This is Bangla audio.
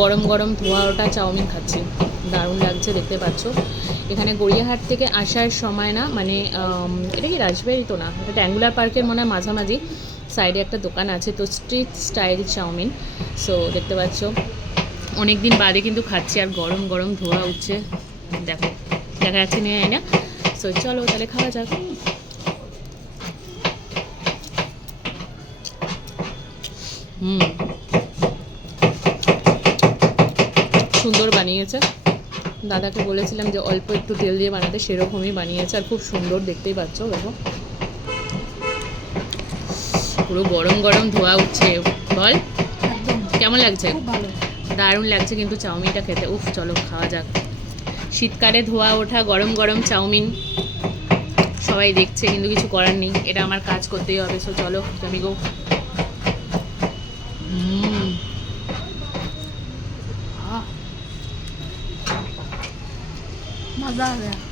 গরম গরম ধোয়া ওটা চাউমিন খাচ্ছি, দারুণ লাগছে দেখতে পাচ্ছ। এখানে গড়িয়াহাট থেকে আসার সময় না, মানে এটা কি রাজবাড়ি তো না, এটা ট্যাঙ্গুলার পার্কের মনে হয় মাঝামাঝি সাইডে একটা দোকান আছে, তো স্ট্রিট স্টাইল চাউমিন। সো দেখতে পাচ্ছ অনেক দিন বাদে কিন্তু খাচ্ছি, আর গরম গরম ধোয়া উঠছে, দেখো দেখা যাচ্ছে নিয়ে না। সো চলো তাহলে খাওয়া যাক। সুন্দর বানিয়েছে, দাদাকে বলেছিলাম যে অল্প একটু তেল দিয়ে বানাতে, সেরকমই বানিয়েছে, আর খুব সুন্দর দেখতেই পাচ্ছ। দেখো পুরো গরম গরম ধোয়া উঠছে। বল কেমন লাগছে? দারুণ লাগছে কিন্তু চাউমিনটা খেতে। উফ, চলো খাওয়া যাক। শীতকালে ধোয়া ওঠা গরম গরম চাউমিন সবাই দেখছে, কিন্তু কিছু করার নেই, এটা আমার কাজ করতেই হবে। সো চলো আমি গো। मजा आ गया।